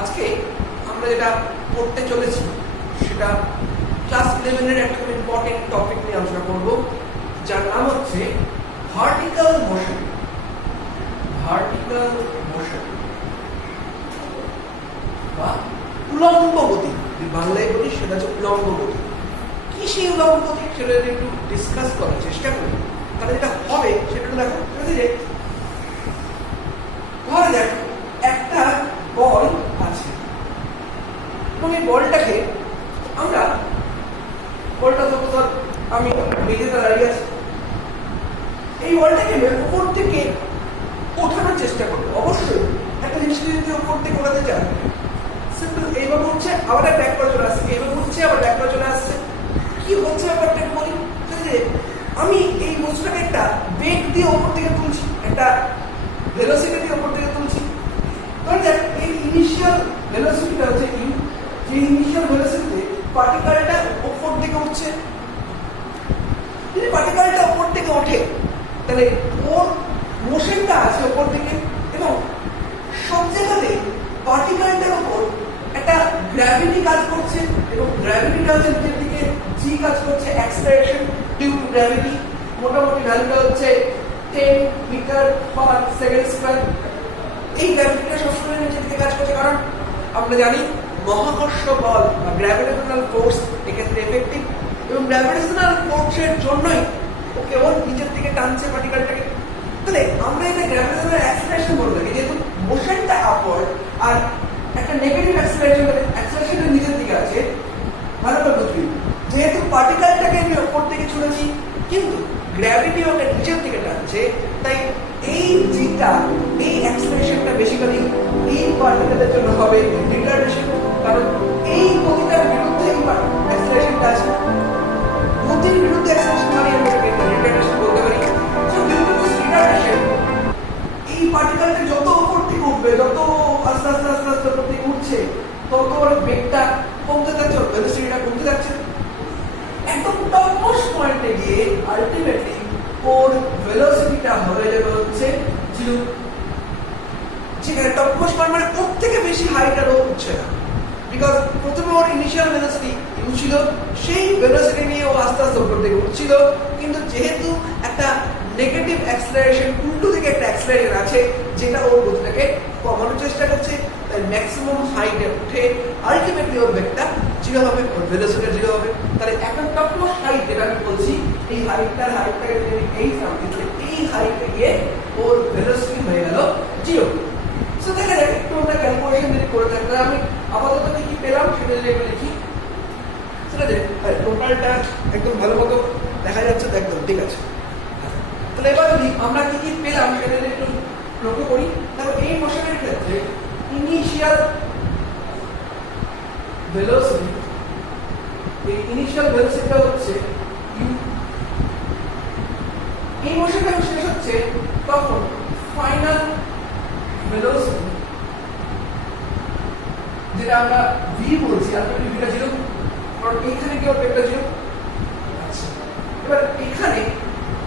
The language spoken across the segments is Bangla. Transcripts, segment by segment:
আজকে আমরা যেটা পড়তে চলেছি সেটা ক্লাস 11 এর একটা খুব ইম্পর্টেন্ট টপিক নিয়ে আলোচনা করব, যার নাম হচ্ছে ভার্টিক্যাল মোশন। ভার্টিক্যাল মোশন বা উলম্ব গতি, যদি বাংলায় বলি সেটা হচ্ছে উলম্ব গতি। কি সেই উলম্ব গতি সেটা যদি একটু ডিসকাস করার চেষ্টা করি, তাহলে যেটা হবে সেটা দেখো। ধরে দেখো একটা বল আছে এবং এই বলটাকে আমরা আমি মেঝেতে দাঁড়িয়ে আছি, এই বলটাকে উপর থেকে ওঠানোর চেষ্টা করবো। অবশ্যই একটা জিনিসকে যদি উপর থেকে ওঠাতে চান, সিম্পল এইভাবে উঠছে আবার ব্যাক করে চলে আসছে, এইভাবে উঠছে আবার ব্যাক করে চলে আসছে। কি হচ্ছে ব্যাপারটা বলি, আমি এই বস্তুটাকে একটা বেগ দিয়ে ওপর থেকে তুলছি, একটা ভেলোসিটি দিয়ে ওপর থেকে তুলছি। ধরে যাক এই ইনিশিয়াল ভেলোসিটিটা হচ্ছে ইউ, যে ইনিশিয়াল ভেলোসিটিতে পার্টিকেলটা ওপর থেকে উঠছে। যদি পার্টিকেলটা ওপর থেকে ওঠে তাহলে ওর মোশনটা আছে ওপর থেকে, এবং সব জায়গাতে পার্টিকেলটার উপর একটা গ্র্যাভিটি কাজ করছে, এবং গ্র্যাভিটিটা হচ্ছে নিচের দিকে জি কাজ করছে, অ্যাক্সেলারেশন ডিউ টু গ্র্যাভিটি। মোটামুটি ভ্যালুটা হচ্ছে 10 মিটার পার সেকেন্ড স্কয়ার। এই গ্র্যাভিটিটা সবসময় নিচের দিকে কাজ করছে, কারণ আমরা জানি মহাকর্ষ বল বা গ্র্যাভিটেশনাল ফোর্স এক্ষেত্রে এফেক্টিভ, এবং গ্র্যাভিটেশনাল ফোর্সের জন্যই ও কেবল নিচের দিকে টানছে পার্টিকেলটাকে। তাহলে আমরা এটা গ্র্যাভিটেশনাল অ্যাক্সেলারেশন বলে থাকি, যেহেতু মোশনটা আপওয়ার্ড আর একটা নেগেটিভ অ্যাক্সেলারেশনের নিচের দিকে আছে। ভালো করে বুঝবি, যেহেতু পার্টিকেলটাকে আমি ওপর থেকে ছুড়েছি কিন্তু গ্র্যাভিটি ওকে নিচের দিকে টানছে, তাই এই জিটা, এই অ্যাক্সেলারেশনটা বেসিক্যালি এই পার্টিকেলের জন্য হবে রিটার্ডেশন, কারণ এই গতিটার বিরুদ্ধে এই অ্যাক্সেলারেশনটা আছে। গতির বিরুদ্ধে অ্যাক্সেলারেশন মানে আমরা এটাকে রিটার্ডেশন বলতে পারি। So due to this retardation এই পার্টিকেলটা যত উপর থেকে উঠবে, যত আস্তে আস্তে আস্তে আস্তে উপর থেকে উঠছে, তত ওর বেগটা কমতে যাচ্ছে, ওর ভেলোসিটিটা কমতে যাচ্ছে। একদম টপমোস্ট পয়েন্টে গিয়ে আলটিমেটলি ওর ভেলোসিটিটা হয়ে যাবে হচ্ছে 0, যেখানে টপমোস্ট পয়েন্ট মানে ওর থেকে বেশি হাইট আর ও উঠছে না, বিকজ প্রথমে ওর ইনিশিয়াল ভেলোসিটি ইউ ছিল, সেই ভেলোসিটি নিয়ে ও আস্তে আস্তে উপর দিকে উঠছিল। কিন্তু যেহেতু একটা নেগেটিভ অ্যাক্সেলারেশন, উল্টো দিকে একটা অ্যাক্সেলারেশন আছে যেটা ওর গতিটাকে কমানোর চেষ্টা করছে, তাই ম্যাক্সিমাম হাইটে উঠে আলটিমেটলি ওর বেগটা 0 হবে, ওর ভেলোসিটি 0 হবে। তাহলে এখন টপমোস্ট হাইট যেটা আমি বলছি, এই হাইটটাকে যদি আমি এই নামতে, তাহলে এই হাইটে গিয়ে ওর ভেলোসিটি হয়ে গেল 0। সো দেখা যাক একটু আমরা ক্যালকুলেশন যদি করে থাকি, তাহলে আমি আপাতত কি পেলাম সেটা যদি একটু লিখি, সেটা যে টোটালটা একদম ভালো মতো দেখা যাচ্ছে, একদম ঠিক আছে। তাহলে এবার যদি আমরা কি কি পেলাম সেটা যদি একটু লক্ষ্য করি, দেখো এই মোশনের ক্ষেত্রে ইনিশিয়াল ভেলোসিটি, এই ইনিশিয়াল ভেলোসিটিটা হচ্ছে ইউ। এই মোশনটা শেষ হচ্ছে তখন ফাইনাল ভেলোসিটি, যেটা আমরা ভি বলছি, আলটিমেটলি ভিটা 0, কারণ এইখানে কি ওর বেগটা 0। আচ্ছা, এবার এখানে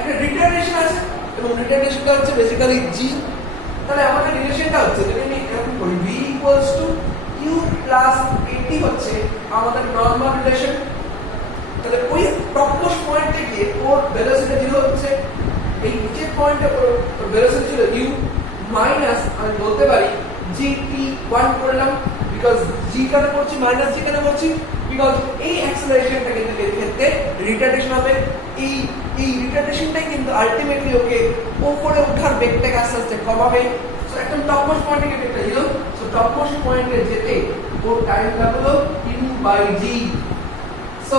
একটা রিটার্ডেশন আছে, এবং রিটার্ডেশনটা হচ্ছে বেসিক্যালি জি। তাহলে আমাদের রিলেশনটা হচ্ছে, যদি আমি এরকম করি, v equals to u plus 80 হচ্ছে আমাদের নরমাল রিলেশন। তাহলে ওই টপমোস্ট পয়েন্টে গিয়ে ওর ভেলোসিটি 0 হচ্ছে, এই নিচের পয়েন্টে ওর ভেলোসিটি ছিল u মাইনাস, আমি বলতে পারি gt1 করলাম, বিকজ g কেন করছি, মাইনাস g কেন করছি, বিকজ এই অ্যাক্সেলারেশনটা কিন্তু এর ক্ষেত্রে রিটার্ডেশন হবে। এই রিটার্ডেশনটাই কিন্তু আলটিমেটলি ওকে উপরে ওঠার বেগটাকে আস্তে আস্তে কমাবে। সো একদম টপমোস্ট পয়েন্টে গিয়ে বেগটা 0। সো টপমোস্ট পয়েন্টে যেতে ওর টাইম লাগলো u/g। সো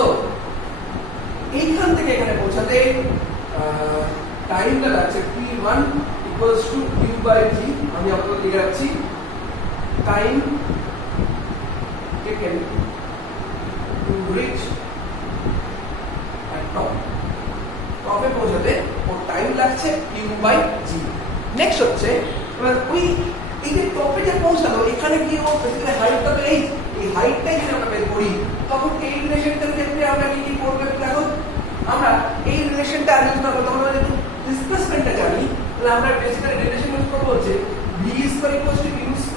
এইখান থেকে এখানে পৌঁছাতে টাইমটা লাগছে t1 ইকুয়ালস টু u/g। আমি আপনাদের লিখে রাখছি, টাইম টেকেন টু রিচ টপে পৌঁছাতে ওর টাইম লাগছে u/g। নেক্সট হচ্ছে এবার ওই এই যে টপে যে পৌঁছালো, এখানে গিয়ে ও বেসিক্যালি হাইটটা তো এই হাইটটাই যদি আমরা বের করি, তখন এই রিলেশনটার ক্ষেত্রে আমরা কি কি করবো দেখো। আমরা এই রিলেশনটা ইউজ না করতে, আমরা যদি ডিসপ্লেসমেন্টটা জানি, তাহলে আমরা বেসিক্যালি রিলেশন ইউজ করবো হচ্ছে v² = u² +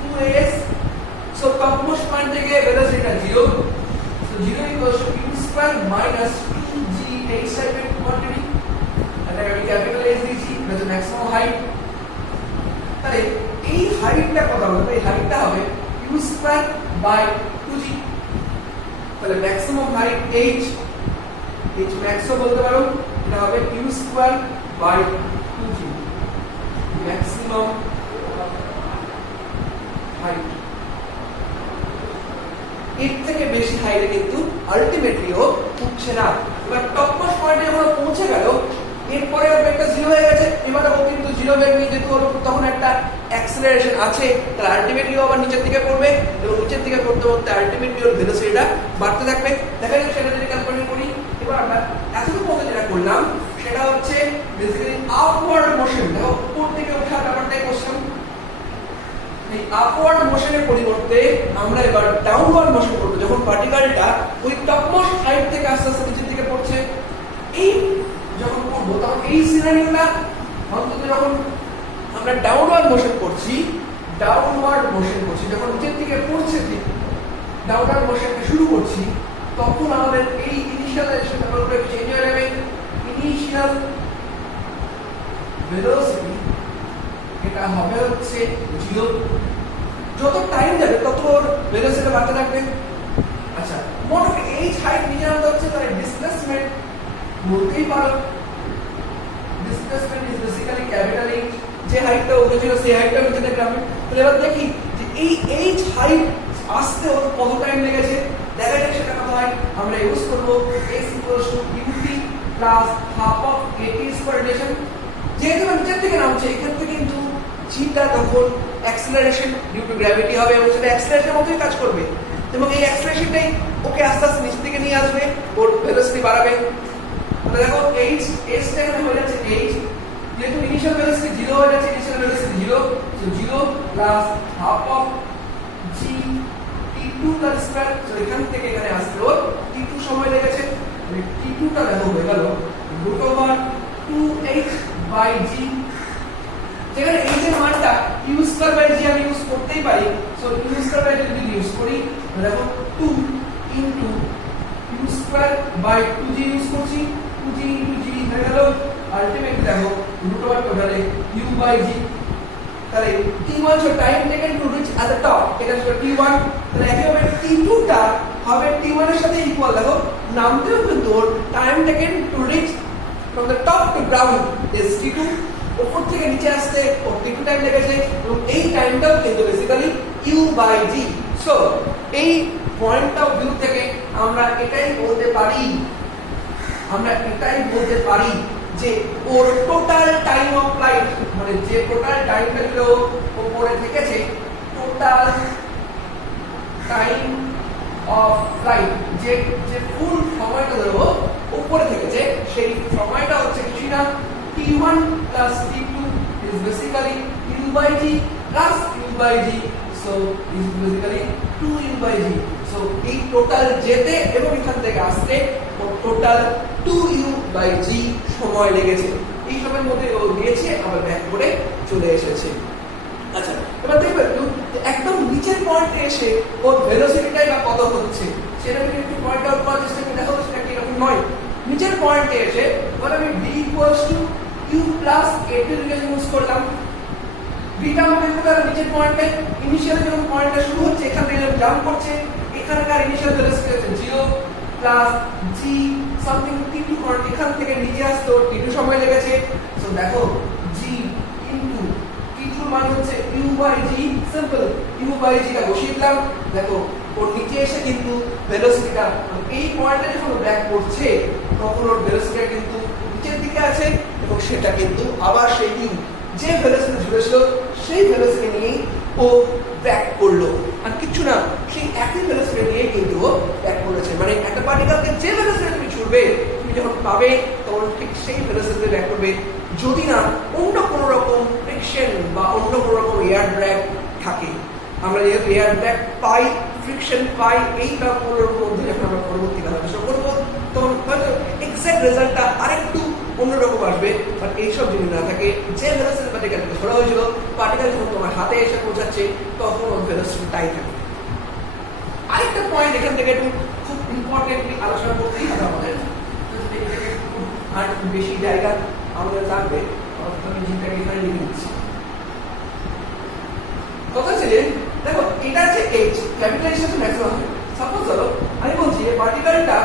2as 0 equals to u square minus 2g h টাইপের কোয়ান্টিটি, এটাকে আমি ক্যাপিটাল H দিয়েছি, এটা হচ্ছে ম্যাক্সিমাম হাইট। তাহলে এই হাইটটা কত হবে? এই হাইটটা হবে u স্কয়ার বাই 2g। তাহলে ম্যাক্সিমাম হাইট h ম্যাক্সও বলতে পারো, এটা হবে u square by 2g maximum height. এর থেকে বেশি হাইটে কিন্তু আলটিমেটলিও উঠছে না। এবার টপ মোস্ট পয়েন্টে যখন পৌঁছে গেল, এরপরে ওর একটা জিরো হয়ে গেছে, এবারে ও কিন্তু জিরো বেগ নিয়ে যেহেতু তখন একটা অ্যাক্সেলারেশন আছে, তাহলে আলটিমেটলি আবার নিচের দিকে পড়বে এবং নিচের দিকে পড়তে পড়তে আলটিমেটলি ওর ভেলোসিটিটা বাড়তে থাকবে। দেখা যাক সেটা যদি ক্যালকুলেট করি। এবার আমরা এতটুকু মধ্যে যেটা করলাম সেটা হচ্ছে বেসিক্যালি আপওয়ার্ড মোশন। দেখো উপর থেকে ওঠার ব্যাপারটাই কোশ্চেন। এই আপওয়ার্ড মোশনের পরিবর্তে আমরা এবার ডাউনওয়ার্ড মোশন করব। যখন পার্টিকেলটা ওই টপমোস্ট হাইট থেকে আস্তে আস্তে নিচের দিকে পড়ছে, এই যখন করব তখন এই সিনারিওটা অন্তত যখন আমরা ডাউনওয়ার্ড মোশন করছি যখন নিচের দিকে পড়ছে, ঠিক ডাউনওয়ার্ড মোশনটা শুরু করছি, তখন আমাদের এই ইনিশিয়ালাইজেশনটা পুরোপুরি চেঞ্জ হয়ে যাবে। ইনিশিয়াল ভেলোসিটি এটা হবে হচ্ছে 0। যত টাইম যাবে তত ওর ভেলোসিটি বাড়তে থাকবে। আচ্ছা, মনে করি এই হাইট নিচে আনতে হচ্ছে, তাহলে ডিসপ্লেসমেন্ট বলতেই পারো। Displacement is basically capital H। যে হাইটটা ওদের ছিল সেই হাইটটা নিচে দেখে আমি। তাহলে এবার দেখি যে এই H হাইট আসতে ওর কত টাইম লেগেছে, দেখা যাক সেটা কত হয়। আমরা ইউজ করব s ut plus half of at square relation. যেহেতু নিচের দিকে নামছে, এখান থেকে কিন্তু জিটা তখন অ্যাক্সেলারেশন ডিউ টু গ্র্যাভিটি হবে এবং সেটা অ্যাক্সেলারেশনের মতোই কাজ করবে এবং এই অ্যাক্সেলারেশনটাই ওকে আস্তে আস্তে নিচ দিকে নিয়ে আসবে, ওর ভেলোসিটি বাড়াবে। তাহলে দেখো h s টা এখানে হয়ে যাচ্ছে h, যেহেতু ইনিশিয়াল ভেলোসিটি 0 হয়ে যাচ্ছে, initial velocity 0, so 0 plus half of g t2 তার স্কয়ার। সো এখান থেকে এখানে আসতে ওর t2 সময় লেগেছে। t2 টা দেখো হয়ে গেল √2h বাই g। যেখানে h এর মানটা u স্কয়ার বাই g আমি ইউজ করতেই পারি। So u square by g যদি ইউজ করি, দেখো 2 into u square by 2g use করছি, 2g ইনটু g হয়ে গেল আলটিমেটলি দেখো √ওভার টোটালে u বাই g। তাহলে t1 হচ্ছে time taken to rich at the top, এটা হচ্ছে t1। তাহলে একইভাবে t2 টা হবে t1 এর সাথে ইকুয়াল। দেখো নামতেও কিন্তু time taken to reach from the top to ground is t2। উপর থেকে নিচে আসতে ওর t2 টাইম লেগেছে এবং এই টাইমটাও কিন্তু basically u by g। So এই পয়েন্ট অফ ভিউ থেকে আমরা এটাই বলতে পারি যে ওর টোটাল টাইম অফ ফ্লাইট, মানে যে টোটাল টাইমটা ছিল উপরে থেকেছে, টোটাল টাইম অফ ফ্লাইট যে ফুল সময়টা ধরো উপরে থেকেছে, সেই সময়টা হচ্ছে কিছু না t1 plus t2 is basically u by g plus u by g, so is basically 2u by g। So এই টোটাল যেতে এবং এখান থেকে আসতে টোটাল 2u by g সময় লেগেছে। এই সময়ের মধ্যে ও গিয়েছে আবার ব্যাক করে চলে এসেছে। আচ্ছা, এবার দেখবে একদম নিচের পয়েন্টে এসে ওর ভেলোসিটিটাই বা কত হচ্ছে সেটা আমি একটু পয়েন্ট আউট করার চেষ্টা করি। দেখো সেটা কি এরকম নয়। নিচের পয়েন্টে এসে ধরো আমি v equals to u plus at relation use করলাম। vটা আমাদের কোথায় নিচের পয়েন্টে, ইনিশিয়াল যখন পয়েন্টটা শুরু হচ্ছে এখান থেকে জাম্প করছে, এখানকার ইনিশিয়াল ভেলোসিটি হচ্ছে 0 plus g something t2 point, এখান থেকে নিচে আসতে t2 সময় লেগেছে। সো দেখো g ইনটু t2 মানে হচ্ছে u by g, simple u by g টা বসিয়ে দিলাম। দেখো ওর নিচে এসে কিন্তু ভেলোসিটিটা এই পয়েন্টে যখন ব্যাক করছে তখন ওর ভেলোসিটিটা কিন্তু নিচের দিকে আছে এবং সেটা কিন্তু আবার সেই যে ভেলোসিটি ছিল সেই ভেলোসিটি নিয়েই ও ব্যাক করলো, আর কিছু না, সেই একই ভেলোসিটি নিয়ে কিন্তু ও ব্যাক করেছে। মানে একটা পার্টিকেলকে যে ভেলোসিটি তুমি ছুড়বে, তুমি যখন পাবে তখন ঠিক সেই ভেলোসিটিতে ব্যাক করবে, যদি না অন্য কোনো রকম ফ্রিকশন বা অন্য কোনো রকম এয়ার ড্র্যাগ থাকে। আমরা যেহেতু এয়ার ড্র্যাগ পাই, ফ্রিকশন পাই, এই ব্যাপারগুলোর মধ্যে যখন আমরা পরবর্তীকালে আলোচনা করবো তখন হয়তো এক্সাক্ট রেজাল্টটা আরেকটু অন্যরকম আসবে। বাট এইসব যদি না থাকে, যে ভেলোসিটি পার্টিকেলকে ধরা হয়েছিল, পার্টিকেল যখন তোমার হাতে এসে পৌঁছাচ্ছে তখন ওর ভেলোসিটি তাই থাকে। আরেকটা পয়েন্ট এখান থেকে একটু খুব ইম্পর্টেন্টলি আলোচনা করতেই হবে আমাদের, আর বেশি জায়গা আমাদের লাগবে, আমি জিনিসটাকে এখানে লিখে দিচ্ছি। কথা হচ্ছে যে দেখো এটা হচ্ছে এইচ, ক্যাপিটালাইজেশন ম্যাক্সিমাম। সাপোজ ধরো আমি বলছি এই পার্টিকেলটা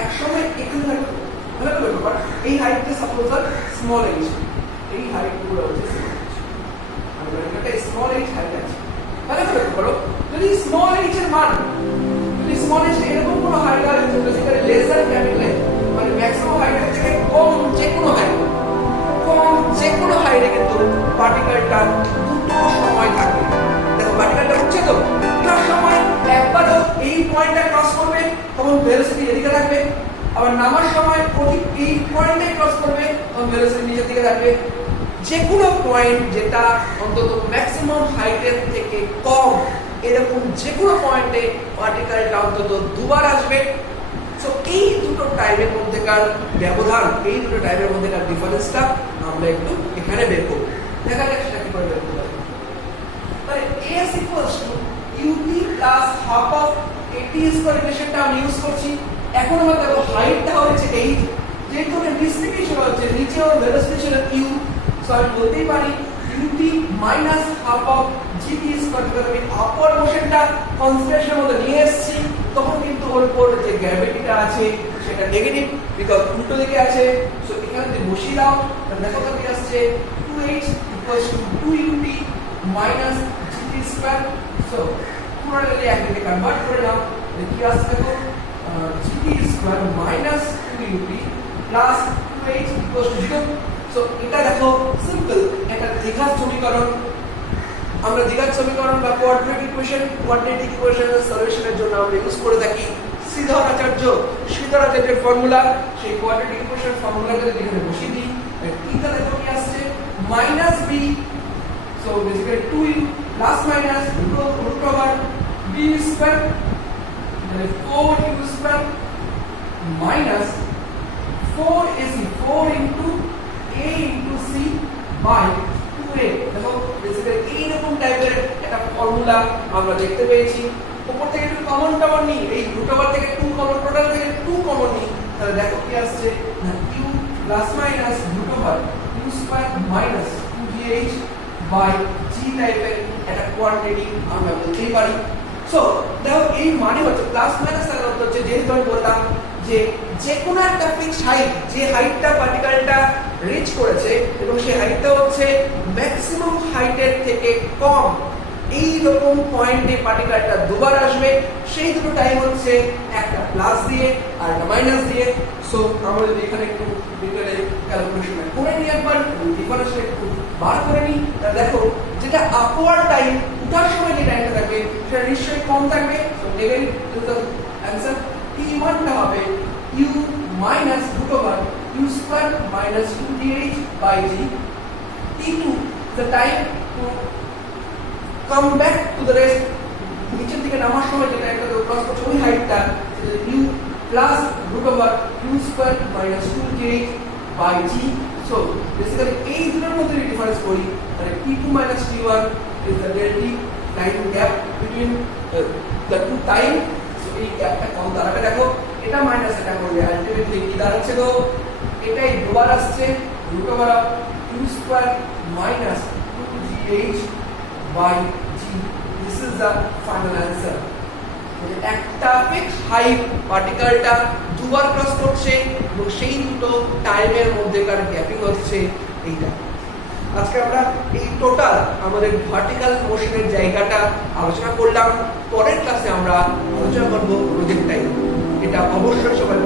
একসময় এখানে থাকবে, ভালো করে ব্যাপার, এই হাইটটা সাপোজ ধর স্মল এইচ, এই হাইট পুরো হচ্ছে স্মল এইচ, আর এটা স্মল এইচ হাইট আছে, ভালো করে করো। যদি স্মল এইচ এর মান, যদি স্মল এইচ এরকম কোনো হাইট হয় যেটা লেস দ্যান ক্যাপিটাল এইচ, মানে ম্যাক্সিমাম হাইটের থেকে কম যে কোনো হাইটে কিন্তু পার্টিকেলটা দুটো সময় থাকবে। দেখো পার্টিকেলটা উঠছে তো, দুটোর সময় একবারও এই পয়েন্টটা ক্রস করবে তখন ভেলোসিটি এদিকে থাকবে, আবার নামার সময় ঠিক এই পয়েন্টটাই ক্রস করবে তখন ভেলোসিটি নিচের দিকে থাকবে। যে কোনো পয়েন্ট যেটা অন্তত ম্যাক্সিমাম হাইটের থেকে কম, এরকম যে কোনো পয়েন্টে পার্টিকেলটা অন্তত দুবার আসবে। সো এই দুটো টাইমের মধ্যেকার ব্যবধান, এই দুটো টাইমের মধ্যেকার ডিফারেন্সটা আমরা একটু এখানে বের করব। দেখা যাক সেটা কি করে বের করতে পারি। মানে s ut plus half of at square রিলেশনটা আমি ইউজ করছি। এখন আমরা দেখো হাইটটা হচ্ছে h, যেহেতু ডিসপ্লেসমেন্ট হচ্ছে নিচে ওর ভেলোসিটি ছিল u, সো আমি বলতেই পারি ut minus half of gt square, because আমি আপওয়ার্ড মোশনটা কনস্ট্যান্টের মধ্যে নিয়ে এসেছি, তখন কিন্তু ওর উপর যে গ্র্যাভিটিটা আছে সেটা নেগেটিভ, বিকজ উল্টো দিকে আছে। সো এখানে যদি বসিয়ে দাও তাহলে দেখো কত আসছে 2h equals to 2ut minus gt square. So পুরোটাকে একদিকে কনভার্ট করে নাও, কি আসছে দেখো gt square minus 2ut plus 2h equals to 0। So এটা দেখো সিম্পল একটা দ্বিঘাত সমীকরণ। আমরা দ্বিঘাত সমীকরণ বা কোঅর্ডিনেট ইকুয়েশনের সলিউশনের জন্য আমরা ইউজ করে থাকি শ্রীধরাচার্যের ফর্মুলা। সেই কোঅর্ডিনেট ইকুয়েশন ফর্মুলাটা যদি এখানে বসিয়ে দিই, থিটা দেখো কি আসছে -b, so basically 2u plus minus root over b square, মানে 4u square minus 4ac 4 into a into c by 2a। দেখো বেসিক্যালি এইরকম টাইপের একটা ফর্মুলা আমরা দেখতে পেয়েছি। উপর থেকে একটু কমন টার্ম নিই, এই রুট ওভার থেকে 2 কমন, টোটাল থেকে 2 কমন নিই, তাহলে দেখো কি আসছে না u plus minus root over u square minus 2gh by g টাইপের একটা কোয়ান্টিটি আমরা বলতেই পারি। সো দেখো এই মানে হচ্ছে প্লাস মাইনাস এর অর্থ হচ্ছে, যেহেতু আমি বললাম যে কোনো একটা ফিক্সড হাইট, যে হাইটটা পার্টিকেলটা রিচ করেছে এবং সেই হাইটটা হচ্ছে ম্যাক্সিমাম হাইটের থেকে কম, এই রকম পয়েন্টে পার্টিকেলটা দুবার আসবে। সেই দুটো টাইম হচ্ছে একটা প্লাস দিয়ে আর একটা মাইনাস দিয়ে। সো আমরা যদি এখানে একটু ডিটেইলে ক্যালকুলেশন করে নিই, একবার ডিফারেন্সটা একটু বার করে নিই, তাহলে দেখো যেটা আপওয়ার্ড টাইম, উঠার সময় যে টাইমটা থাকবে সেটা নিশ্চয়ই কম থাকবে। So negative is the answer. t1 টা হবে u minus root over u square minus 2gh by g. t2 the time to come back to the rest, নিচের দিকে নামার সময় যেটা একটা ক্রস করছে ওই হাইটটা u plus root over u square minus 2gh by g. So basically এই দুটোর মধ্যে ডিফারেন্স করি, মানে t2 minus t1 is the delta time gap between the two time. So এই গ্যাপটা কম দাঁড়াবে। দেখো এটা মাইনাস এটা করলে আলটিমেটলি কি দাঁড়াচ্ছে গো, এটাই দুবার আসছে root over of u square minus 2gh by g। This is the final answer. মানে একটা ফিক্সড হাইট পার্টিকেলটা দুবার ক্রস করছে এবং সেই দুটো টাইমের মধ্যেকার গ্যাপিং হচ্ছে এইটা। আজকে আমরা এই টোটাল আমাদের ভার্টিক্যাল মোশনের জায়গাটা আলোচনা করলাম। পরের ক্লাসে আমরা আলোচনা করব প্রজেক্টাইল। এটা অবশ্যই সবাই